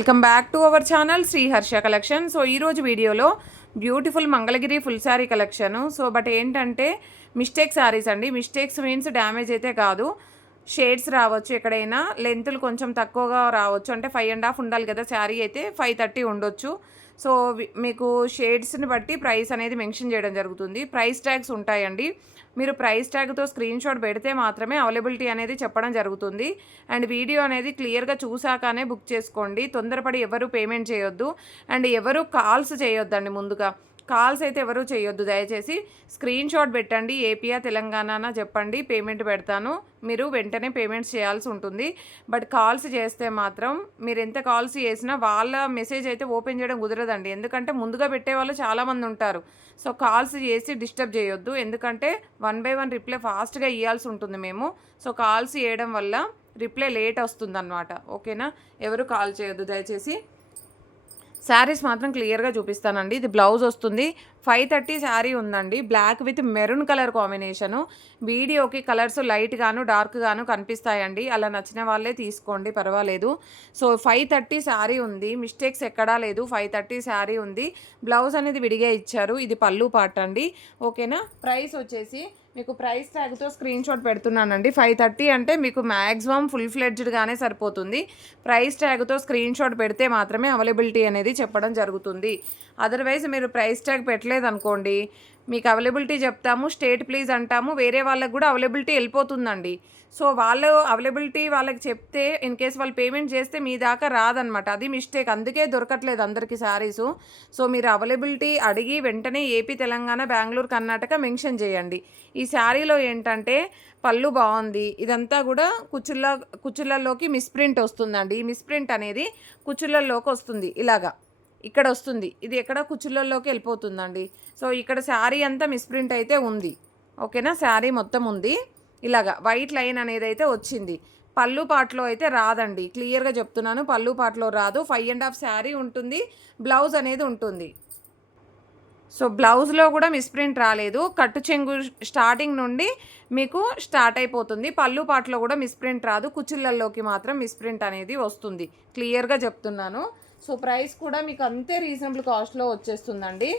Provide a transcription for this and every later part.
Welcome back to our channel Shri Harsha collection. So ఈరోజు వీడియోలో beautiful Mangalagiri full sari collection. So but ఏంటంటే mistake saris అండి. Mistakes means damage అయితే కాదు, షేడ్స్ రావచ్చు, ఎక్కడైనా లెంతులు కొంచెం తక్కువగా రావచ్చు. అంటే 5.5 ఉండాలి కదా, శారీ అయితే 530 ఉండొచ్చు. సో మీకు షేడ్స్ని బట్టి ప్రైస్ అనేది మెన్షన్ చేయడం జరుగుతుంది. ప్రైస్ ట్యాగ్స్ ఉంటాయండి. మీరు ప్రైస్ ట్యాగ్తో స్క్రీన్ షాట్ పెడితే మాత్రమే అవైలబిలిటీ అనేది చెప్పడం జరుగుతుంది. అండ్ వీడియో అనేది క్లియర్గా చూసాకనే బుక్ చేసుకోండి. తొందరపడి ఎవరు పేమెంట్ చేయొద్దు అండ్ ఎవరు కాల్స్ చేయొద్దండి. ముందుగా కాల్స్ అయితే ఎవరు చేయొద్దు. దయచేసి స్క్రీన్ షాట్ పెట్టండి, ఏపీయా తెలంగాణ చెప్పండి, పేమెంట్ పెడతాను, మీరు వెంటనే పేమెంట్స్ చేయాల్సి ఉంటుంది. బట్ కాల్స్ చేస్తే మాత్రం మీరు ఎంత కాల్స్ చేసినా వాళ్ళ మెసేజ్ అయితే ఓపెన్ చేయడం కుదరదండి. ఎందుకంటే ముందుగా పెట్టే వాళ్ళు చాలామంది ఉంటారు. సో కాల్స్ చేసి డిస్టర్బ్ చేయొద్దు, ఎందుకంటే 1 by 1 రిప్లై ఫాస్ట్గా ఇవ్వాల్సి ఉంటుంది మేము. సో కాల్స్ చేయడం వల్ల రిప్లై లేట్ వస్తుందన్నమాట. ఓకేనా, ఎవరు కాల్ చేయొద్దు దయచేసి. శారీస్ మాత్రం క్లియర్గా చూపిస్తానండి. ఇది బ్లౌజ్ వస్తుంది. 530 శారీ ఉందండి. Black with maroon colour combination. వీడియోకి కలర్స్ లైట్ గాను డార్క్ గాను కనిపిస్తాయండి. అలా నచ్చిన వాళ్ళే తీసుకోండి, పర్వాలేదు. సో 530 శారీ ఉంది, మిస్టేక్స్ ఎక్కడా లేదు. 530 శారీ ఉంది. బ్లౌజ్ అనేది విడిగా ఇచ్చారు. ఇది పళ్ళు పార్ట్ అండి. ఓకేనా, ప్రైస్ వచ్చేసి మీకు ప్రైస్ ట్యాగ్తో స్క్రీన్ షాట్ పెడుతున్నానండి. 530 అంటే మీకు మ్యాక్సిమం ఫుల్ ఫ్లెడ్జ్డ్గానే సరిపోతుంది. ప్రైస్ ట్యాగ్తో స్క్రీన్ షాట్ పెడితే మాత్రమే అవైలబిలిటీ అనేది చెప్పడం జరుగుతుంది. అదర్వైజ్ మీరు ప్రైస్ ట్యాగ్ పెట్టలేదనుకోండి, మీకు అవైలబిలిటీ చెప్తాము, స్టేట్ ప్లీజ్ అంటాము, వేరే వాళ్ళకి కూడా అవైలబిలిటీ వెళ్ళిపోతుందండి. సో వాళ్ళు అవైలబిలిటీ వాళ్ళకి చెప్తే ఇన్ కేస్ వాళ్ళు పేమెంట్ చేస్తే మీ దాకా రాదనమాట. అది మిస్టేక్, అందుకే దొరకట్లేదు అందరికీ శారీసు. సో మీరు అవైలబిలిటీ అడిగి వెంటనే ఏపీ, తెలంగాణ, బెంగళూరు, కర్ణాటక మెన్షన్ చేయండి. ఈ శారీలో ఏంటంటే పళ్ళు బాగుంది. ఇదంతా కూడా కుచ్చుళ్ళలోకి మిస్ప్రింట్ వస్తుందండి. ఈ మిస్ప్రింట్ అనేది కుచ్చుళ్ళలోకి వస్తుంది, ఇలాగా ఇక్కడ వస్తుంది. ఇది ఎక్కడ కుచ్చుళ్ళలోకి వెళ్ళిపోతుందండి. సో ఇక్కడ శారీ అంతా మిస్ప్రింట్ అయితే ఉంది. ఓకేనా, శారీ మొత్తం ఉంది. ఇలాగా వైట్ లైన్ అనేది అయితే వచ్చింది. పళ్ళు పాటలో అయితే రాదండి, క్లియర్గా చెప్తున్నాను. పళ్ళు పాటలో రాదు. 5.5 శారీ ఉంటుంది. బ్లౌజ్ అనేది ఉంటుంది. సో బ్లౌజ్లో కూడా మిస్ప్రింట్ రాలేదు. కట్టు చెంగు స్టార్టింగ్ నుండి మీకు స్టార్ట్ అయిపోతుంది. పళ్ళు పాటలో కూడా మిస్ప్రింట్ రాదు. కుచ్చిళ్ళల్లోకి మాత్రం మిస్ప్రింట్ అనేది వస్తుంది, క్లియర్గా చెప్తున్నాను. సో ప్రైస్ కూడా మీకు అంతే రీజనబుల్ కాస్ట్లో వచ్చేస్తుందండి.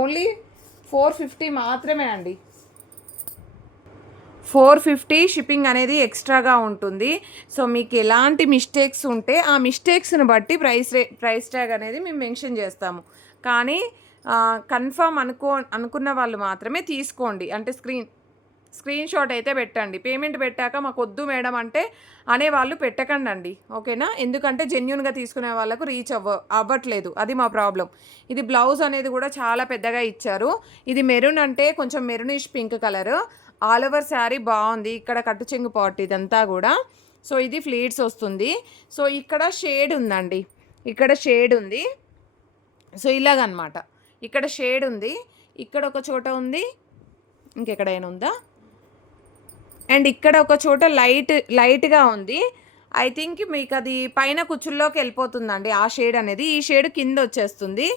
ఓన్లీ 450 మాత్రమే అండి. 450 షిప్పింగ్ అనేది ఎక్స్ట్రాగా ఉంటుంది. సో మీకు ఎలాంటి మిస్టేక్స్ ఉంటే ఆ మిస్టేక్స్ని బట్టి ప్రైస్ ట్యాగ్ అనేది మేము మెన్షన్ చేస్తాము. కానీ కన్ఫర్మ్ అనుకున్న వాళ్ళు మాత్రమే తీసుకోండి. అంటే స్క్రీన్ షాట్ అయితే పెట్టండి. పేమెంట్ పెట్టాక మాకు వద్దు మేడం అంటే అనేవాళ్ళు పెట్టకండి అండి. ఓకేనా, ఎందుకంటే జెన్యున్గా తీసుకునే వాళ్ళకు రీచ్ అవ్వట్లేదు, అది మా ప్రాబ్లం. ఇది బ్లౌజ్ అనేది కూడా చాలా పెద్దగా ఇచ్చారు. ఇది మెరూన్ అంటే కొంచెం maroonish pink colour. All over sari బాగుంది. ఇక్కడ కట్టు చెంగు పాట్ ఇదంతా కూడా. సో ఇది ఫ్లీట్స్ వస్తుంది. సో ఇక్కడ షేడ్ ఉందండి, ఇక్కడ షేడ్ ఉంది. సో ఇలాగనమాట, ఇక్కడ షేడ్ ఉంది, ఇక్కడ ఒక చోట ఉంది, ఇంకెక్కడైనా ఉందా, అండ్ ఇక్కడ ఒక చోట లైట్గా ఉంది. ఐ థింక్ మీకు అది పైన కుచ్చుల్లోకి వెళ్ళిపోతుందండి ఆ షేడ్ అనేది. ఈ షేడ్ కింద వచ్చేస్తుంది.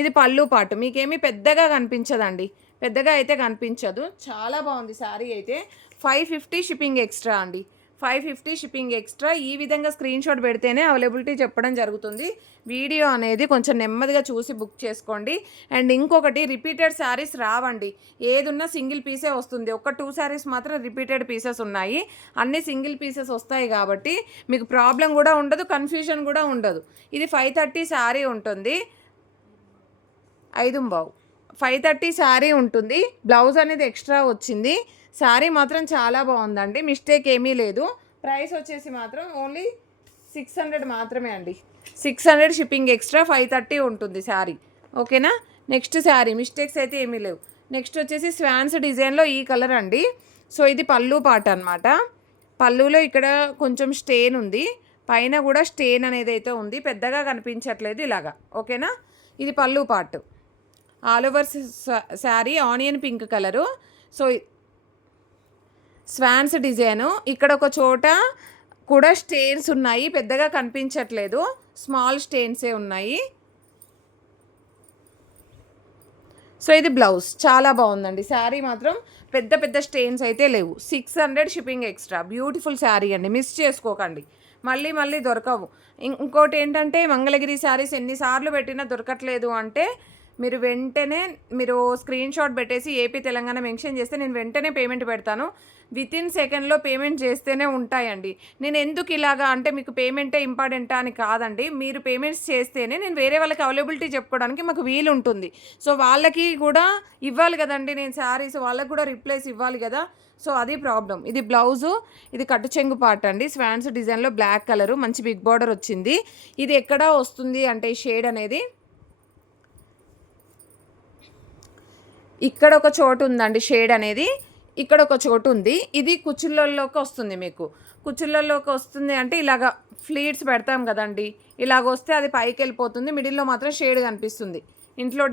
ఇది పళ్ళు పాటు, మీకేమీ పెద్దగా కనిపించదండి, పెద్దగా అయితే కనిపించదు. చాలా బాగుంది శారీ అయితే. 550 షిప్పింగ్ ఎక్స్ట్రా అండి. 550 షిప్పింగ్ ఎక్స్ట్రా. ఈ విధంగా స్క్రీన్ షాట్ పెడితేనే అవైలబిలిటీ చెప్పడం జరుగుతుంది. వీడియో అనేది కొంచెం నెమ్మదిగా చూసి బుక్ చేసుకోండి. అండ్ ఇంకొకటి, రిపీటెడ్ శారీస్ రావండి. ఏదున్నా సింగిల్ పీసే వస్తుంది. ఒక 2 శారీస్ మాత్రం రిపీటెడ్ పీసెస్ ఉన్నాయి. అన్నీ సింగిల్ పీసెస్ వస్తాయి కాబట్టి మీకు ప్రాబ్లం కూడా ఉండదు, కన్ఫ్యూజన్ కూడా ఉండదు. ఇది 530 శారీ ఉంటుంది. 530 శారీ ఉంటుంది. బ్లౌజ్ అనేది ఎక్స్ట్రా వచ్చింది. శారీ మాత్రం చాలా బాగుందండి, మిస్టేక్ ఏమీ లేదు. ప్రైస్ వచ్చేసి మాత్రం ఓన్లీ 600 మాత్రమే అండి. 600 షిప్పింగ్ ఎక్స్ట్రా, 530 ఉంటుంది శారీ. ఓకేనా, నెక్స్ట్ శారీ మిస్టేక్స్ అయితే ఏమీ లేవు. నెక్స్ట్ వచ్చేసి స్వాన్స్ డిజైన్లో ఈ కలర్ అండి. సో ఇది పళ్ళు పాట అనమాట. పళ్ళులో ఇక్కడ కొంచెం స్టెయిన్ ఉంది, పైన కూడా స్టెయిన్ అనేది అయితే ఉంది, పెద్దగా కనిపించట్లేదు ఇలాగా. ఓకేనా, ఇది pallu part. All over sari onion pink colour. So swans design, ఇక్కడ ఒక చోట కూడా స్టెయిన్స్ ఉన్నాయి, పెద్దగా కనిపించట్లేదు, స్మాల్ స్టెయిన్సే ఉన్నాయి. సో ఇది బ్లౌజ్, చాలా బాగుందండి. శారీ మాత్రం పెద్ద స్టెయిన్స్ అయితే లేవు. 600 షిప్పింగ్ ఎక్స్ట్రా. బ్యూటిఫుల్ శారీ అండి, మిస్ చేసుకోకండి. మళ్ళీ మళ్ళీ దొరకవు. ఇంకోటి ఏంటంటే మంగళగిరి శారీస్ ఎన్నిసార్లు పెట్టినా దొరకట్లేదు అంటే మీరు వెంటనే స్క్రీన్ షాట్ పెట్టేసి ఏపీ తెలంగాణ మెన్షన్ చేస్తే నేను వెంటనే పేమెంట్ పెడతాను. వితిన్ సెకండ్లో పేమెంట్ చేస్తేనే ఉంటాయండి. నేను ఎందుకు ఇలాగా అంటే మీకు పేమెంటే ఇంపార్టెంటా అని కాదండి, మీరు పేమెంట్స్ చేస్తేనే నేను వేరే వాళ్ళకి అవైలబిలిటీ చెప్పుకోవడానికి మాకు వీలు ఉంటుంది. సో వాళ్ళకి కూడా ఇవ్వాలి కదండి, నేను శారీస్ వాళ్ళకి కూడా రిప్లైస్ ఇవ్వాలి కదా. సో అది ప్రాబ్లం. ఇది బ్లౌజు, ఇది కట్టు చెంగు పార్ట్ అండి. స్వాన్స్ డిజైన్లో బ్లాక్ కలరు, మంచి బిగ్ బార్డర్ వచ్చింది. ఇది ఎక్కడ వస్తుంది అంటే ఈ షేడ్ అనేది ఇక్కడ ఒక చోటు ఉందండి, షేడ్ అనేది ఇక్కడ ఒక చోటు ఉంది. ఇది కుచ్చుళ్ళలోకి వస్తుంది, మీకు కుచ్చుళ్ళలోకి వస్తుంది అంటే ఇలాగ ఫ్లీట్స్ పెడతాం కదండి, ఇలాగ వస్తే అది పైకి వెళ్ళిపోతుంది. మిడిల్లో మాత్రం షేడ్ కనిపిస్తుంది. ఇంట్లో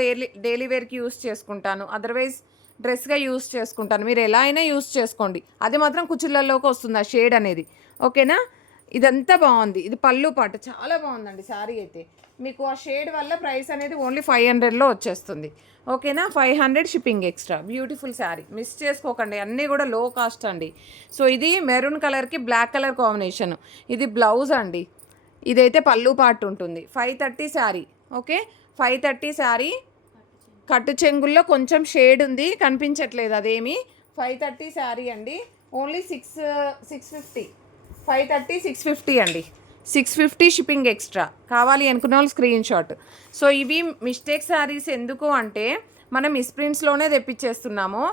డైలీ వేర్కి యూస్ చేసుకుంటాను, అదర్వైజ్ డ్రెస్గా యూస్ చేసుకుంటాను. మీరు ఎలా అయినా యూస్ చేసుకోండి, అది మాత్రం కుచ్చుళ్ళలోకి వస్తుంది ఆ షేడ్ అనేది. ఓకేనా, ఇదంతా బాగుంది. ఇది పళ్ళు పాట చాలా బాగుందండి శారీ అయితే. మీకు ఆ షేడ్ వల్ల ప్రైస్ అనేది ఓన్లీ 500లో వచ్చేస్తుంది. ఓకేనా, 500 shipping extra. Beautiful sari, miss చేసుకోకండి, అన్నీ కూడా లో కాస్ట్ అండి. సో ఇది మెరూన్ కలర్కి బ్లాక్ కలర్ కాంబినేషన్. ఇది బ్లౌజ్ అండి, ఇదైతే పళ్ళు పార్ట్ ఉంటుంది. 530 శారీ. ఓకే, 530 శారీ. కట్టు చెంగుల్లో కొంచెం షేడ్ ఉంది, కనిపించట్లేదు అదేమి. 530 శారీ అండి, ఓన్లీ 650. 530 650 అండి, 650 షిప్పింగ్ ఎక్స్ట్రా. కావాలి అనుకున్న వాళ్ళు స్క్రీన్ షాట్. సో ఇవి మిస్టేక్ శారీస్ ఎందుకు అంటే మనం మిస్ప్రింట్స్లోనే తెప్పించేస్తున్నాము.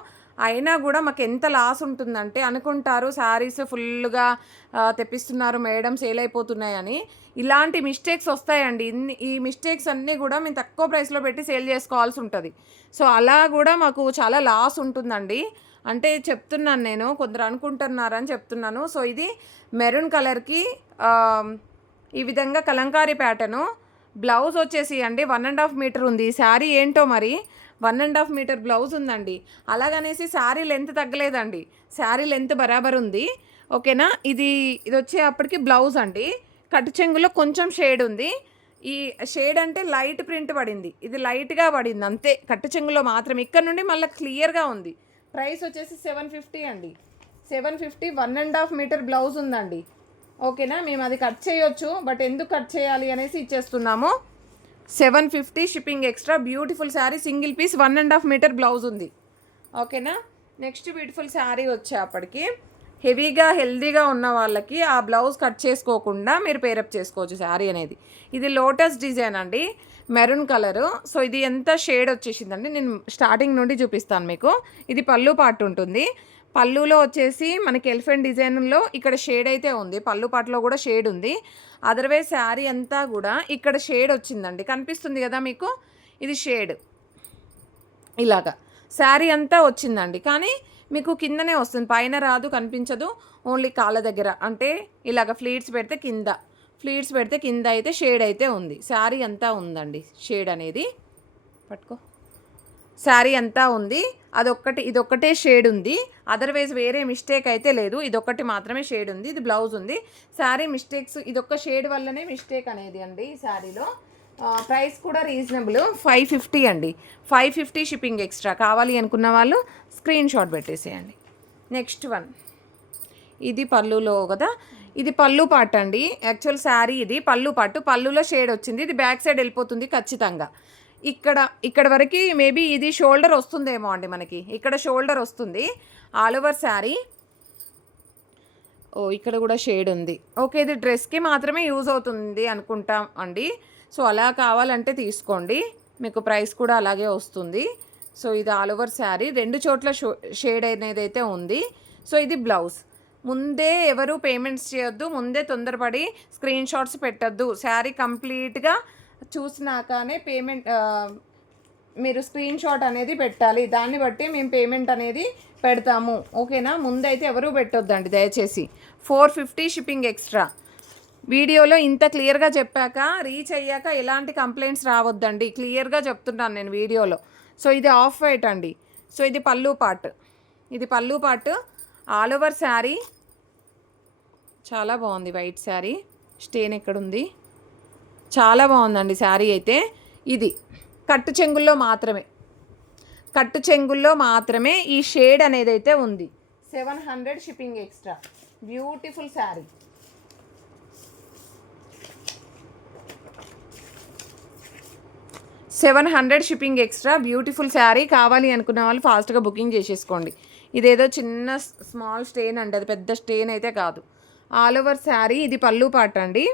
అయినా కూడా మాకు ఎంత లాస్ ఉంటుందంటే అనుకుంటారు శారీస్ ఫుల్గా తెప్పిస్తున్నారు మేడం, సేల్ అయిపోతున్నాయని. ఇలాంటి మిస్టేక్స్ వస్తాయండి. ఈ మిస్టేక్స్ అన్నీ కూడా మేము తక్కువ ప్రైస్లో పెట్టి సేల్ చేసుకోవాల్సి ఉంటుంది. సో అలా కూడా మాకు చాలా లాస్ ఉంటుందండి. అంటే చెప్తున్నాను, నేను కొందరు అనుకుంటున్నారని చెప్తున్నాను. సో ఇది మెరూన్ కలర్కి ఈ విధంగా కలంకారీ ప్యాటర్ను. బ్లౌజ్ వచ్చేసి అండి 1.5 మీటర్ ఉంది. శారీ ఏంటో మరి 1.5 మీటర్ బ్లౌజ్ ఉందండి. అలాగనేసి శారీ లెంత్ తగ్గలేదండి, శారీ లెంత్ బరాబర్ ఉంది. ఓకేనా, ఇది వచ్చేప్పటికి బ్లౌజ్ అండి. కట్టు చెంగులో కొంచెం షేడ్ ఉంది. ఈ షేడ్ అంటే లైట్ ప్రింట్ పడింది, ఇది లైట్గా పడింది అంతే, కట్టు చెంగులో మాత్రం. ఇక్కడ నుండి మళ్ళీ క్లియర్గా ఉంది. ప్రైస్ వచ్చేసి 750 అండి, 750. 1.5 మీటర్ బ్లౌజ్ ఉందండి. ఓకేనా, మేము అది కట్ చేయొచ్చు, బట్ ఎందుకు కట్ చేయాలి అనేసి ఇచ్చేస్తున్నాము. 750 shipping extra. Beautiful sari, single piece, 1.5 metre blouse ఉంది. ఓకేనా, నెక్స్ట్ బ్యూటిఫుల్ శారీ వచ్చేప్పటికి హెవీగా హెల్దీగా ఉన్న వాళ్ళకి ఆ బ్లౌజ్ కట్ చేసుకోకుండా మీరు పేరప్ చేసుకోవచ్చు శారీ అనేది. ఇది లోటస్ డిజైన్ అండి, మెరూన్ కలరు. సో ఇది ఎంత షేడ్ వచ్చేసిందండి, నేను స్టార్టింగ్ నుండి చూపిస్తాను మీకు. ఇది పళ్ళు పార్ట్ ఉంటుంది. పళ్ళులో వచ్చేసి మనకి ఎలిఫెంట్ డిజైన్లో ఇక్కడ షేడ్ అయితే ఉంది, పళ్ళు పాటలో కూడా షేడ్ ఉంది. అదర్వైజ్ శారీ అంతా కూడా ఇక్కడ షేడ్ వచ్చిందండి, కనిపిస్తుంది కదా మీకు, ఇది షేడ్ ఇలాగా శారీ అంతా వచ్చిందండి. కానీ మీకు కిందనే వస్తుంది, పైన రాదు, కనిపించదు. ఓన్లీ కాళ్ళ దగ్గర అంటే ఇలాగ ఫ్లీట్స్ పెడితే కింద అయితే షేడ్ అయితే ఉంది. శారీ అంతా ఉందండి షేడ్ అనేది, పట్టుకో. శారీ అంతా ఉంది, ఇదొక్కటే షేడ్ ఉంది. అదర్వైజ్ వేరే మిస్టేక్ అయితే లేదు, ఇదొక్కటి మాత్రమే షేడ్ ఉంది. ఇది బ్లౌజ్ ఉంది. శారీ మిస్టేక్స్ ఇదొక్క షేడ్ వల్లనే మిస్టేక్ అనేది అండి ఈ శారీలో. ప్రైస్ కూడా రీజనబుల్, 550 అండి, 550 షిప్పింగ్ ఎక్స్ట్రా. కావాలి అనుకున్న వాళ్ళు స్క్రీన్ షాట్ పెట్టేసేయండి. నెక్స్ట్ వన్, ఇది పళ్ళులో కదా, ఇది పళ్ళు పార్ట్ అండి. యాక్చువల్ శారీ ఇది పళ్ళు పార్ట్, పళ్ళులో షేడ్ వచ్చింది. ఇది బ్యాక్ సైడ్ వెళ్ళిపోతుంది ఖచ్చితంగా. ఇక్కడ వరకు మేబీ ఇది షోల్డర్ వస్తుందేమో అండి, మనకి ఇక్కడ షోల్డర్ వస్తుంది. ఆల్ ఓవర్ శారీ ఇక్కడ కూడా షేడ్ ఉంది. ఓకే, ఇది డ్రెస్కి మాత్రమే యూజ్ అవుతుంది అనుకుంటాం అండి. సో అలా కావాలంటే తీసుకోండి, మీకు ప్రైస్ కూడా అలాగే వస్తుంది. సో ఇది ఆల్ ఓవర్ శారీ, 2 చోట్ల షేడ్ అనేది అయితే ఉంది. సో ఇది బ్లౌజ్. ముందే ఎవరు పేమెంట్స్ చేయొద్దు, ముందే తొందరపడి స్క్రీన్ షాట్స్ పెట్టద్దు. శారీ కంప్లీట్గా చూసినాకనే పేమెంట్ మీరు స్క్రీన్ షాట్ అనేది పెట్టాలి, దాన్ని బట్టి మేము పేమెంట్ అనేది పెడతాము. ఓకేనా, ముందైతే ఎవరూ పెట్టొద్దండి దయచేసి. 450 షిప్పింగ్ ఎక్స్ట్రా. వీడియోలో ఇంత క్లియర్గా చెప్పాక రీచ్ అయ్యాక ఎలాంటి కంప్లైంట్స్ రావద్దండి, క్లియర్గా చెప్తున్నాను నేను వీడియోలో. సో ఇది ఆఫ్ వైట్ అండి. సో ఇది pallu part, all over sari చాలా బాగుంది. వైట్ శారీ, స్టెయిన్ ఎక్కడుంది, చాలా బాగుందండి శారీ అయితే. ఇది కట్టు చెంగుల్లో మాత్రమే ఈ షేడ్ అనేది అయితే ఉంది. 700 shipping extra. Beautiful sari. 700 shipping extra. Beautiful sari. కావాలి అనుకున్న వాళ్ళు ఫాస్ట్గా బుకింగ్ చేసేసుకోండి. ఇదేదో చిన్న స్మాల్ స్టెయిన్ అండి, అది పెద్ద స్టెయిన్ అయితే కాదు. All over sari. ఇది పళ్ళు పాట అండి,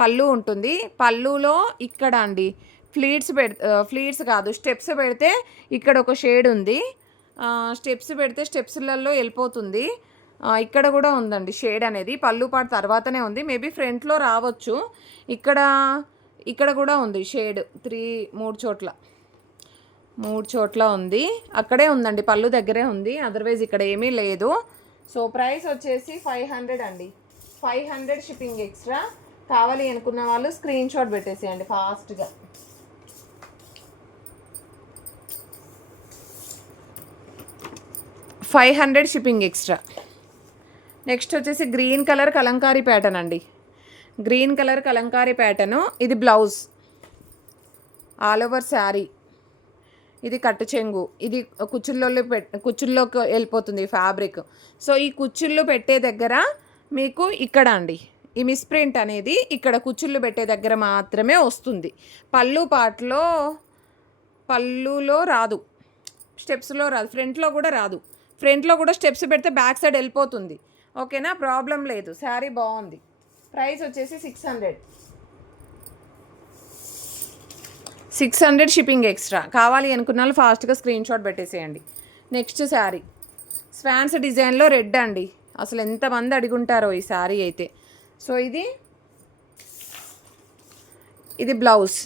పళ్ళు ఉంటుంది. పళ్ళులో ఇక్కడ అండి ఫ్లీట్స్ కాదు, స్టెప్స్ పెడితే ఇక్కడ ఒక షేడ్ ఉంది. స్టెప్స్ పెడితే స్టెప్స్లలో వెళ్ళిపోతుంది. ఇక్కడ కూడా ఉందండి షేడ్ అనేది. పళ్ళు పాట తర్వాతనే ఉంది, మేబీ ఫ్రంట్లో రావచ్చు. ఇక్కడ కూడా ఉంది షేడ్. 3 చోట్ల ఉంది. అక్కడే ఉందండి, పళ్ళు దగ్గరే ఉంది. అదర్వైజ్ ఇక్కడ ఏమీ లేదు. సో ప్రైస్ వచ్చేసి 500 అండి. 500 షిప్పింగ్ ఎక్స్ట్రా. కావాలి అనుకున్న వాళ్ళు స్క్రీన్ షాట్ పెట్టేసేయండి ఫాస్ట్గా. $500 షిప్పింగ్ ఎక్స్ట్రా. నెక్స్ట్ వచ్చేసి గ్రీన్ కలర్ కలంకారీ ప్యాటర్న్ అండి. Green colour Kalamkari pattern. ఇది బ్లౌజ్. All over sari. ఇది కట్టు చెంగు. ఇది కుచ్చుల్లోకి వెళ్ళిపోతుంది ఫ్యాబ్రిక్. సో ఈ కుచ్చుళ్ళు పెట్టే దగ్గర మీకు ఇక్కడ అండి ఈ మిస్ప్రింట్ అనేది ఇక్కడ కుచ్చుళ్ళు పెట్టే దగ్గర మాత్రమే వస్తుంది. పళ్ళులో రాదు, స్టెప్స్లో రాదు, ఫ్రంట్లో కూడా రాదు. ఫ్రంట్లో కూడా స్టెప్స్ పెడితే బ్యాక్ సైడ్ వెళ్ళిపోతుంది. ఓకేనా, ప్రాబ్లం లేదు. శారీ బాగుంది. ప్రైస్ వచ్చేసి 600 షిప్పింగ్ ఎక్స్ట్రా. కావాలి అనుకున్న వాళ్ళు ఫాస్ట్గా స్క్రీన్ షాట్ పెట్టేసేయండి. నెక్స్ట్ శారీ స్వాన్స్ డిజైన్లో రెడ్ అండి. అసలు ఎంతమంది అడుగుంటారో ఈ శారీ అయితే. సో ఇది blouse.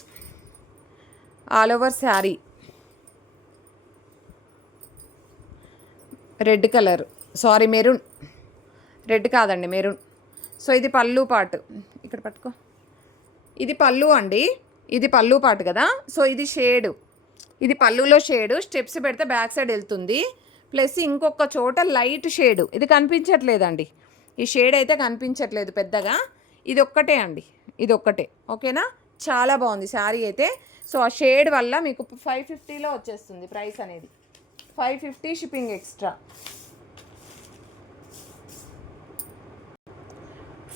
All over sari red colour, sorry maroon, red కాదండి మెరూన్. సో ఇది పళ్ళు పాటు, ఇక్కడ పట్టుకో. ఇది పళ్ళు అండి, ఇది పళ్ళు పాటు కదా. సో ఇది షేడు, ఇది పళ్ళులో షేడు. స్టెప్స్ పెడితే బ్యాక్ సైడ్ వెళ్తుంది. ప్లస్ ఇంకొక చోట లైట్ షేడు, ఇది కనిపించట్లేదండి. ఈ షేడ్ అయితే కనిపించట్లేదు పెద్దగా. ఇది ఒక్కటే అండి, ఇది ఒక్కటే. ఓకేనా, చాలా బాగుంది శారీ అయితే. సో ఆ షేడ్ వల్ల మీకు 550లో వచ్చేస్తుంది ప్రైస్ అనేది. 550 షిప్పింగ్ ఎక్స్ట్రా.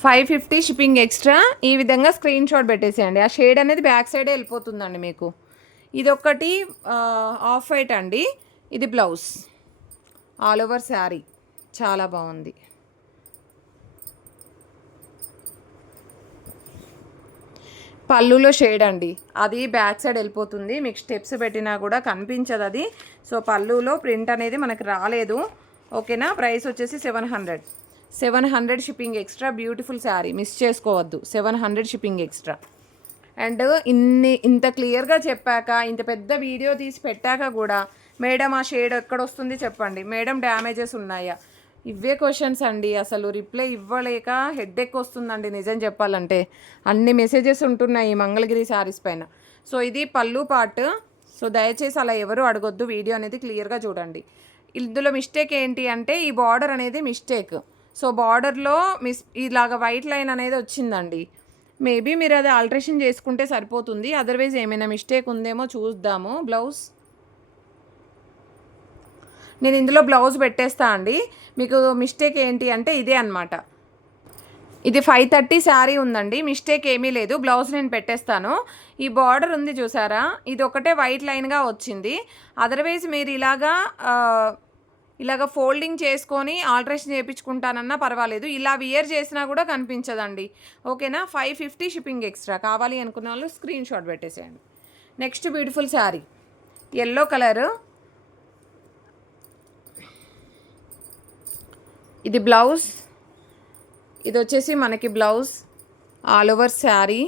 550 shipping extra. ఈ విధంగా స్క్రీన్ షాట్ పెట్టేసేయండి. ఆ షేడ్ అనేది బ్యాక్ సైడే వెళ్ళిపోతుందండి మీకు. ఇది ఒకటి ఆఫ్ వైట్ అండి. ఇది బ్లౌజ్. ఆల్ ఓవర్ శారీ చాలా బాగుంది. పళ్ళులో షేడ్ అండి, అది బ్యాక్ సైడ్ వెళ్ళిపోతుంది. మీకు స్టెప్స్ పెట్టినా కూడా కనిపించదు అది. సో పళ్ళులో ప్రింట్ అనేది మనకు రాలేదు. ఓకేనా, ప్రైస్ వచ్చేసి 700 shipping extra. Beautiful sari, miss చేసుకోవద్దు. 700 షిప్పింగ్ ఎక్స్ట్రా. అండ్ ఇంత క్లియర్గా చెప్పాక, ఇంత పెద్ద వీడియో తీసి పెట్టాక కూడా మేడం ఆ షేడ్ ఎక్కడ వస్తుంది చెప్పండి, మేడం డ్యామేజెస్ ఉన్నాయా, ఇవే క్వశ్చన్స్ అండి. అసలు రిప్లై ఇవ్వలేక హెడ్ఏక్ వస్తుందండి నిజం చెప్పాలంటే. అన్ని మెసేజెస్ ఉంటున్నాయి మంగళగిరి శారీస్ పైన. సో ఇది పళ్ళు పార్ట్. సో దయచేసి అలా ఎవరు అడగొద్దు, వీడియో అనేది క్లియర్గా చూడండి. ఇందులో మిస్టేక్ ఏంటి అంటే ఈ బార్డర్ అనేది మిస్టేక్. సో బార్డర్లో ఇలాగ వైట్ లైన్ అనేది వచ్చిందండి. మేబీ మీరు అది ఆల్టరేషన్ చేసుకుంటే సరిపోతుంది. అదర్వైజ్ ఏమైనా మిస్టేక్ ఉందేమో చూద్దాము. బ్లౌజ్ నేను ఇందులో బ్లౌజ్ పెట్టేస్తా అండి. మీకు మిస్టేక్ ఏంటి అంటే ఇదే అనమాట. ఇది 530 శారీ ఉందండి, మిస్టేక్ ఏమీ లేదు. బ్లౌజ్ నేను పెట్టేస్తాను. ఈ బార్డర్ ఉంది చూసారా, ఇది ఒకటే వైట్ లైన్గా వచ్చింది. అదర్వైజ్ మీరు ఇలాగ ఫోల్డింగ్ చేసుకొని ఆల్టరేషన్ చేయించుకుంటానన్నా పర్వాలేదు. ఇలా వియర్ చేసినా కూడా కనిపించదండి. ఓకేనా, 550 షిప్పింగ్ ఎక్స్ట్రా. కావాలి అనుకున్న వాళ్ళు స్క్రీన్ షాట్ పెట్టేసేయండి. Next beautiful sari yellow colour. ఇది బ్లౌజ్. ఇది వచ్చేసి మనకి బ్లౌజ్. All over sari.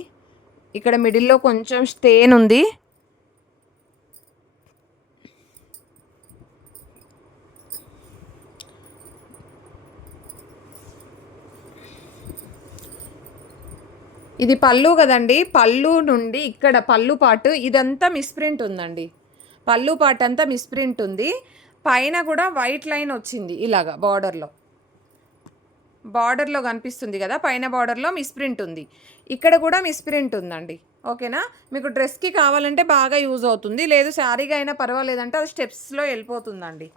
ఇక్కడ మిడిల్లో కొంచెం స్టెయిన్ ఉంది. ఇది పళ్ళు కదండి, పళ్ళు నుండి ఇక్కడ పళ్ళు పాటు ఇదంతా మిస్ప్రింట్ ఉందండి. పళ్ళు పాటు అంతా మిస్ప్రింట్ ఉంది. పైన కూడా వైట్ లైన్ వచ్చింది ఇలాగా బార్డర్లో కనిపిస్తుంది కదా, పైన బార్డర్లో మిస్ప్రింట్ ఉంది. ఇక్కడ కూడా మిస్ప్రింట్ ఉందండి. ఓకేనా, మీకు డ్రెస్కి కావాలంటే బాగా యూజ్ అవుతుంది, లేదు శారీగా అయినా పర్వాలేదంటే అది స్టెప్స్లో వెళ్ళిపోతుందండి.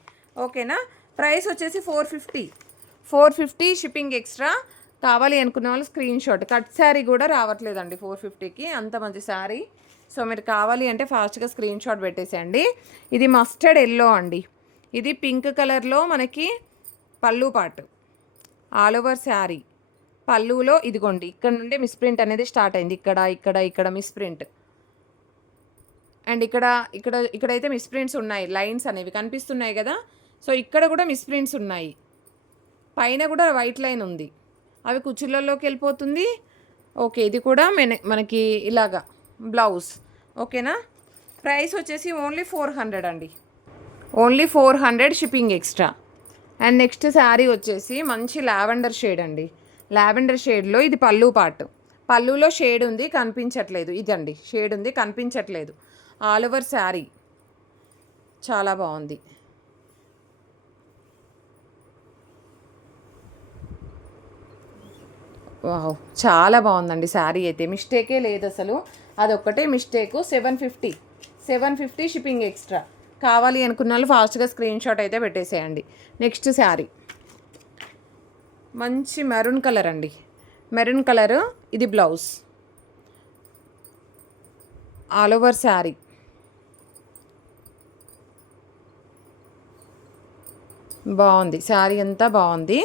ఓకేనా, ప్రైస్ వచ్చేసి 450 షిప్పింగ్ ఎక్స్ట్రా. కావాలి అనుకున్న వాళ్ళు స్క్రీన్ షాట్. కట్ శారీ కూడా రావట్లేదండి 450కి, అంత మంచి శారీ. సో మీరు కావాలి అంటే ఫాస్ట్గా స్క్రీన్ షాట్ పెట్టేసేయండి. ఇది మస్టర్డ్ ఎల్లో అండి. ఇది పింక్ కలర్లో మనకి పళ్ళు పాటు, ఆల్ ఓవర్ శారీ. పళ్ళులో ఇదిగోండి ఇక్కడ నుండి మిస్ప్రింట్ అనేది స్టార్ట్ అయింది. ఇక్కడ ఇక్కడ ఇక్కడ మిస్ప్రింట్, అండ్ ఇక్కడైతే మిస్ప్రింట్స్ ఉన్నాయి. లైన్స్ అనేవి కనిపిస్తున్నాయి కదా. సో ఇక్కడ కూడా మిస్ప్రింట్స్ ఉన్నాయి. పైన కూడా వైట్ లైన్ ఉంది, అవి కుచ్చులలోకి వెళ్ళిపోతుంది. ఓకే, ఇది కూడా మనకి ఇలాగా బ్లౌజ్. ఓకేనా. ప్రైస్ వచ్చేసి ఓన్లీ 400 అండి, only 400 shipping extra. And next sari వచ్చేసి మంచి లావెండర్ షేడ్ అండి. లావెండర్ షేడ్లో ఇది పళ్ళు పార్ట్. పళ్ళులో షేడ్ ఉంది, కనిపించట్లేదు. ఇదండి షేడ్ ఉంది, కనిపించట్లేదు. ఆల్ ఓవర్ శారీ చాలా బాగుంది. వావ్, చాలా బాగుందండి శారీ అయితే. మిస్టేకే లేదు అసలు, అదొక్కటే మిస్టేకు. 750 shipping extra. కావాలి అనుకున్న వాళ్ళు ఫాస్ట్గా స్క్రీన్ షాట్ అయితే పెట్టేసేయండి. నెక్స్ట్ శారీ మంచి మెరూన్ కలర్ అండి. మెరూన్ కలర్, ఇది బ్లౌజ్. ఆల్ ఓవర్ శారీ బాగుంది, శారీ అంతా బాగుంది.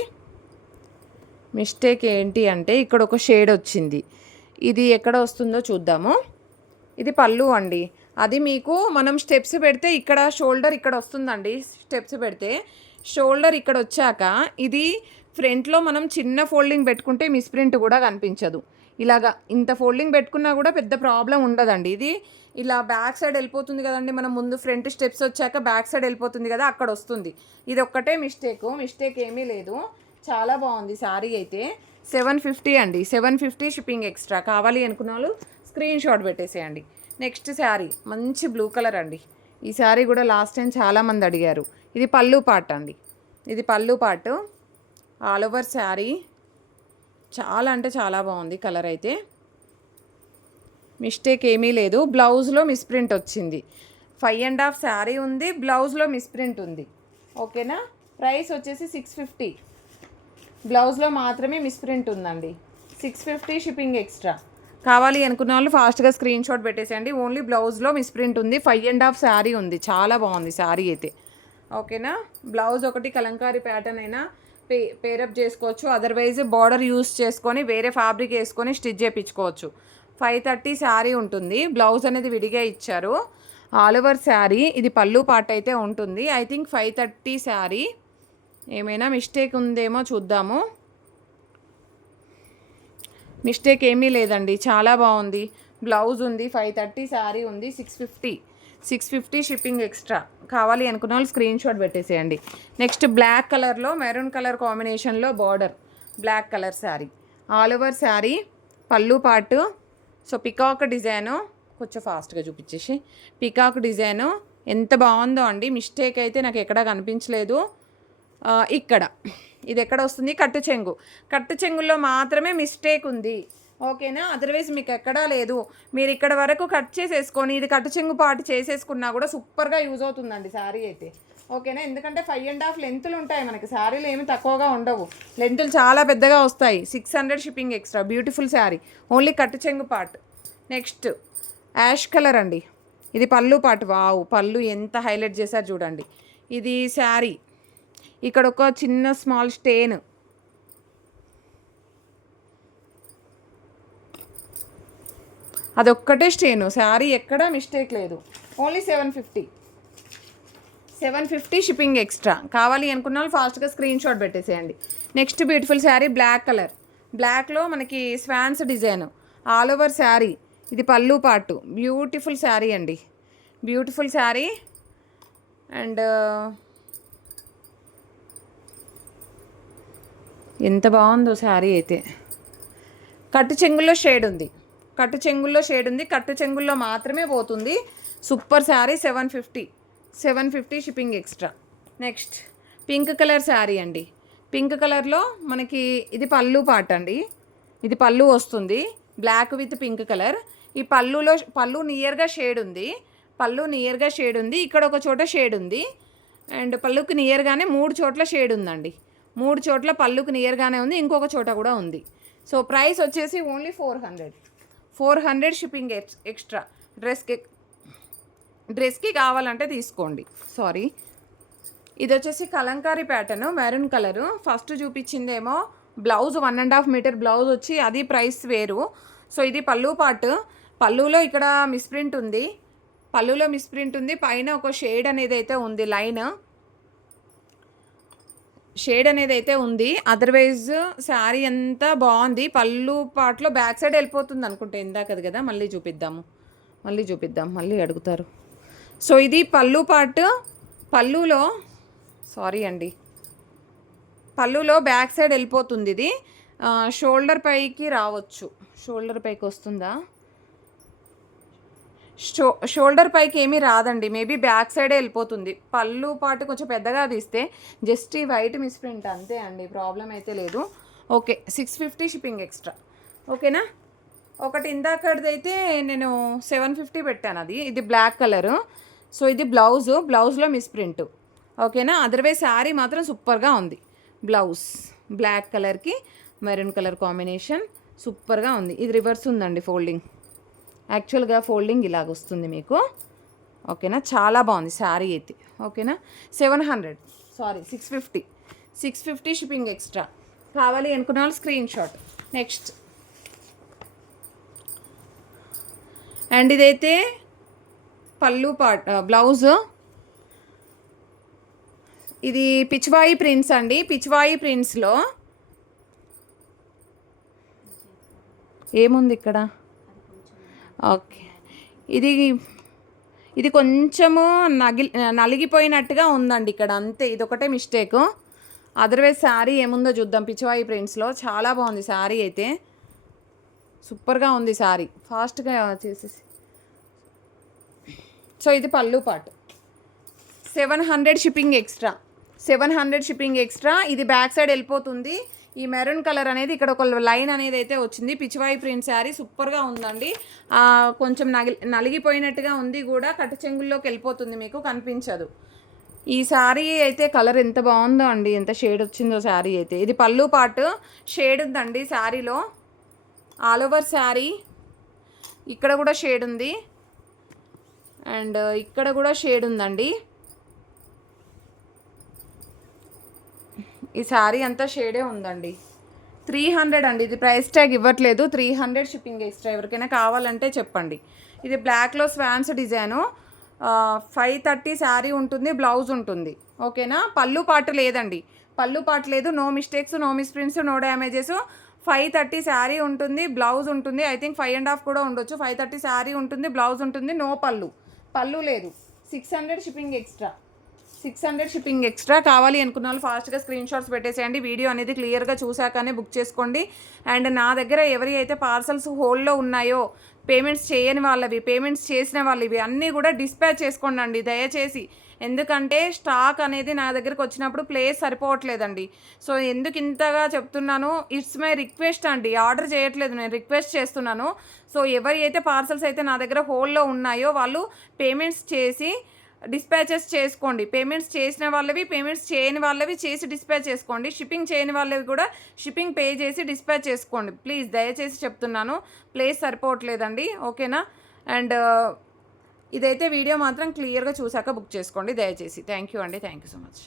మిస్టేక్ ఏంటి అంటే ఇక్కడ ఒక షేడ్ వచ్చింది, ఇది ఎక్కడ వస్తుందో చూద్దాము. ఇది పళ్ళు అండి. అది మీకు మనం స్టెప్స్ పెడితే ఇక్కడ షోల్డర్ ఇక్కడ వస్తుందండి. స్టెప్స్ పెడితే షోల్డర్ ఇక్కడ వచ్చాక ఇది ఫ్రంట్లో మనం చిన్న ఫోల్డింగ్ పెట్టుకుంటే మిస్ప్రింట్ కూడా కనిపించదు. ఇలాగా ఇంత ఫోల్డింగ్ పెట్టుకున్నా కూడా పెద్ద ప్రాబ్లం ఉండదండి. ఇది ఇలా బ్యాక్ సైడ్ వెళ్ళిపోతుంది కదండి, మనం ముందు ఫ్రంట్ స్టెప్స్ వచ్చాక బ్యాక్ సైడ్ వెళ్ళిపోతుంది కదా, అక్కడ వస్తుంది. ఇది ఒక్కటే మిస్టేక్ ఏమీ లేదు. చాలా బాగుంది శారీ అయితే. 750 అండి, 750 షిప్పింగ్ ఎక్స్ట్రా. కావాలి అనుకున్న వాళ్ళు స్క్రీన్ షాట్ పెట్టేసేయండి. నెక్స్ట్ శారీ మంచి బ్లూ కలర్ అండి. ఈ శారీ కూడా లాస్ట్ టైం చాలామంది అడిగారు. ఇది పళ్ళు పార్ట్ అండి. ఇది pallu part, all over sari చాలా అంటే చాలా బాగుంది కలర్ అయితే. మిస్టేక్ ఏమీ లేదు. బ్లౌజ్లో మిస్ప్రింట్ వచ్చింది. 5.5 శారీ ఉంది, బ్లౌజ్లో మిస్ప్రింట్ ఉంది. ఓకేనా. ప్రైస్ వచ్చేసి 650. బ్లౌజ్లో మాత్రమే మిస్ప్రింట్ ఉందండి. 650 షిప్పింగ్ ఎక్స్ట్రా. కావాలి అనుకున్న వాళ్ళు ఫాస్ట్గా స్క్రీన్ షాట్ పెట్టేసేయండి. ఓన్లీ బ్లౌజ్లో మిస్ప్రింట్ ఉంది. 5.5 శారీ ఉంది. చాలా బాగుంది శారీ అయితే. ఓకేనా. బ్లౌజ్ ఒకటి కలంకారీ ప్యాటర్న్ అయినా పేరప్ చేసుకోవచ్చు, అదర్వైజ్ బార్డర్ యూస్ చేసుకొని వేరే ఫ్యాబ్రిక్ వేసుకొని స్టిచ్ చేయించుకోవచ్చు. 530 శారీ ఉంటుంది. బ్లౌజ్ అనేది విడిగా ఇచ్చారు. ఆల్ ఓవర్ శారీ ఇది పళ్ళు పార్ట్ అయితే ఉంటుంది. I think 530 sari. ఏమైనా మిస్టేక్ ఉందేమో చూద్దాము. మిస్టేక్ ఏమీ లేదండి, చాలా బాగుంది. బ్లౌజ్ ఉంది, 530 శారీ ఉంది, 650 షిప్పింగ్ ఎక్స్ట్రా. కావాలి అనుకున్న వాళ్ళు స్క్రీన్ షాట్ పెట్టేసేయండి. నెక్స్ట్ బ్లాక్ కలర్లో మెరూన్ కలర్ కాంబినేషన్లో border, black colour sari. All over sari pallu part. So peacock design కొంచెం ఫాస్ట్గా చూపించేసి, పికాక్ డిజైను ఎంత బాగుందో అండి. మిస్టేక్ అయితే నాకు ఎక్కడా కనిపించలేదు. ఇక్కడ ఇది ఎక్కడ వస్తుంది, కట్టు చెంగుల్లో మాత్రమే మిస్టేక్ ఉంది. ఓకేనా. అదర్వైజ్ మీకు ఎక్కడా లేదు. మీరు ఇక్కడ వరకు కట్ చేసేసుకొని ఇది కట్టు చెంగు పాటు చేసేసుకున్నా కూడా సూపర్గా యూజ్ అవుతుందండి శారీ అయితే. ఓకేనా. ఎందుకంటే 5.5 లెంతులు ఉంటాయి మనకి, శారీలు ఏమి తక్కువగా ఉండవు, లెంతులు చాలా పెద్దగా వస్తాయి. 600 shipping extra. Beautiful sari, only కట్టు చెంగు పార్ట్. నెక్స్ట్ యాష్ కలర్ అండి. ఇది పళ్ళు పార్ట్. వావ్, పళ్ళు ఎంత హైలైట్ చేశారు చూడండి. ఇది శారీ, ఇక్కడ ఒక చిన్న స్మాల్ స్టెయిన్, అదొక్కటే స్టెయిన్. శారీ ఎక్కడా మిస్టేక్ లేదు. Only 750 shipping extra. కావాలి అనుకున్న వాళ్ళు ఫాస్ట్గా స్క్రీన్ షాట్ పెట్టేసేయండి. Next beautiful sari black colour. బ్లాక్లో మనకి swans design, all over sari. ఇది పళ్ళు పార్ట్. బ్యూటిఫుల్ శారీ అండి, బ్యూటిఫుల్ శారీ. అండ్ ఎంత బాగుందో శారీ అయితే. కట్టు చెంగుల్లో షేడ్ ఉంది, కట్టు చెంగుల్లో మాత్రమే పోతుంది. Super sari. 750 shipping extra. Next pink colour sari అండి. పింక్ కలర్లో మనకి ఇది పళ్ళు పార్ట్ అండి. ఇది పళ్ళు వస్తుంది, బ్లాక్ విత్ పింక్ కలర్. ఈ పళ్ళు నియర్గా షేడ్ ఉంది, ఇక్కడ ఒక చోట షేడ్ ఉంది. అండ్ పళ్ళుకి నియర్గానే 3 చోట్ల షేడ్ ఉందండి. 3 చోట్ల పళ్ళుకి నియర్గానే ఉంది, ఇంకొక చోట కూడా ఉంది. సో ప్రైస్ వచ్చేసి ఓన్లీ 400 షిప్పింగ్ ఎక్స్ట్రా. డ్రెస్కి కావాలంటే తీసుకోండి. సారీ, ఇది వచ్చేసి Kalamkari pattern, maroon colour. First చూపించిందేమో బ్లౌజ్ 1.5 మీటర్ బ్లౌజ్ వచ్చి అది ప్రైస్ వేరు. సో ఇది పళ్ళు పార్ట్. పళ్ళులో ఇక్కడ మిస్ప్రింట్ ఉంది, పైన ఒక షేడ్ అనేది అయితే ఉంది, షేడ్ అనేది అయితే ఉంది. అదర్వైజ్ శారీ అంతా బాగుంది. పళ్ళు పార్ట్లో బ్యాక్ సైడ్ వెళ్ళిపోతుంది అనుకుంటే ఇందాకది కదా, మళ్ళీ చూపిద్దాం, మళ్ళీ అడుగుతారు. సో ఇది పళ్ళు పార్ట్. పళ్ళులో బ్యాక్ సైడ్ వెళ్ళిపోతుంది. ఇది షోల్డర్ పైకి రావచ్చు. షోల్డర్ పైకి వస్తుందా? షోల్డర్ పైకి ఏమీ రాదండి, మేబీ బ్యాక్ సైడే వెళ్ళిపోతుంది. పళ్ళు పాటు కొంచెం పెద్దగా తీస్తే జస్ట్ ఈ వైట్ మిస్ప్రింట్ అంతే అండి, ప్రాబ్లం అయితే లేదు. Okay, 650 shipping extra. ఓకేనా? ఒకటి ఇందాకదైతే నేను 750 పెట్టాను, ఇది బ్లాక్ కలరు. సో ఇది బ్లౌజ్లో మిస్ప్రింట్. ఓకేనా? అదర్వైజ్ శారీ మాత్రం సూపర్గా ఉంది. బ్లౌజ్ బ్లాక్ కలర్కి మెరూన్ కలర్ కాంబినేషన్ సూపర్గా ఉంది. ఇది రివర్స్ ఉందండి ఫోల్డింగ్, యాక్చువల్గా ఫోల్డింగ్ ఇలాగ వస్తుంది మీకు. ఓకేనా? చాలా బాగుంది శారీ అయితే. ఓకేనా? 650 షిప్పింగ్ ఎక్స్ట్రా. కావాలి అనుకున్న వాళ్ళు స్క్రీన్ షాట్. నెక్స్ట్, అండ్ ఇదైతే పళ్ళు పార్ట్, బ్లౌజ్. ఇది పిచ్వాయి ప్రింట్స్ అండి. పిచ్వాయి ప్రింట్స్లో ఏముంది ఇక్కడ? ఓకే, ఇది కొంచెము నలిగిపోయినట్టుగా ఉందండి ఇక్కడ, అంతే. ఇది ఒకటే మిస్టేక్. అదర్వైజ్ శారీ ఏముందో చూద్దాం. పిచ్వాయి ప్రింట్స్లో చాలా బాగుంది శారీ అయితే, సూపర్గా ఉంది శారీ. ఫాస్ట్గా చేసేసి. సో ఇది పళ్ళు పార్ట్. 700 shipping extra. ఇది బ్యాక్ సైడ్ వెళ్ళిపోతుంది. ఈ మెరూన్ కలర్ అనేది ఇక్కడ ఒక లైన్ అనేది అయితే వచ్చింది. పిచ్వాయి ప్రింట్ శారీ సూపర్గా ఉందండి. కొంచెం నలిగిపోయినట్టుగా ఉంది కూడా, కట్టు చెంగుల్లోకి వెళ్ళిపోతుంది, మీకు కనిపించదు. ఈ శారీ అయితే కలర్ ఎంత బాగుందో అండి, ఎంత షేడ్ వచ్చిందో శారీ అయితే. ఇది పళ్ళు పార్ట్, షేడ్ ఉందండి శారీలో. ఆల్ ఓవర్ శారీ ఇక్కడ కూడా షేడ్ ఉంది, అండ్ ఇక్కడ కూడా షేడ్ ఉందండి. ఈ శారీ అంతా షేడే ఉందండి. 300 అండి, ఇది ప్రైస్ ట్యాగ్ ఇవ్వట్లేదు. 300 షిప్పింగ్ ఎక్స్ట్రా. ఎవరికైనా కావాలంటే చెప్పండి. ఇది బ్లాక్లో స్వాన్స్ డిజైను. 530 శారీ ఉంటుంది, బ్లౌజ్ ఉంటుంది. ఓకేనా? పళ్ళు పార్ట్ లేదండి, no mistakes, no misprints, no damages. 530 sari ఉంటుంది, బ్లౌజ్ ఉంటుంది. ఐ థింక్ 5.5 కూడా ఉండొచ్చు. 530 శారీ ఉంటుంది, బ్లౌజ్ ఉంటుంది. నో పళ్ళు లేదు. 600 షిప్పింగ్ ఎక్స్ట్రా. కావాలి అనుకున్న వాళ్ళు ఫాస్ట్గా స్క్రీన్ షాట్స్ పెట్టేసేయండి. వీడియో అనేది క్లియర్గా చూశాకనే బుక్ చేసుకోండి. అండ్ నా దగ్గర ఎవరి అయితే పార్సల్స్ హోల్డ్లో ఉన్నాయో, పేమెంట్స్ చేయని వాళ్ళవి, పేమెంట్స్ చేసిన వాళ్ళవి అన్నీ కూడా డిస్పాచ్ చేసుకోండి అండి దయచేసి. ఎందుకంటే స్టాక్ అనేది నా దగ్గరికి వచ్చినప్పుడు ప్లేస్ సరిపోవట్లేదండి. సో ఎందుకు ఇంతగా చెప్తున్నాను, ఇట్స్ మై రిక్వెస్ట్ అండి, ఆర్డర్ చేయట్లేదు, నేను రిక్వెస్ట్ చేస్తున్నాను. సో ఎవరి అయితే పార్సల్స్ అయితే నా దగ్గర హోల్డ్లో ఉన్నాయో వాళ్ళు పేమెంట్స్ చేసి డిస్పాచెస్ చేసుకోండి. పేమెంట్స్ చేసిన వాళ్ళవి, పేమెంట్స్ చేయని వాళ్ళవి చేసి డిస్పాచ్ చేసుకోండి. షిప్పింగ్ చేయని వాళ్ళవి కూడా షిప్పింగ్ పే చేసి డిస్పాచ్ చేసుకోండి ప్లీజ్, దయచేసి చెప్తున్నాను. ప్లేస్ సరిపోవట్లేదండి. ఓకేనా? అండ్ ఇదైతే వీడియో మాత్రం క్లియర్గా చూసాక బుక్ చేసుకోండి దయచేసి. థ్యాంక్ యూ అండి, థ్యాంక్ యూ సో మచ్.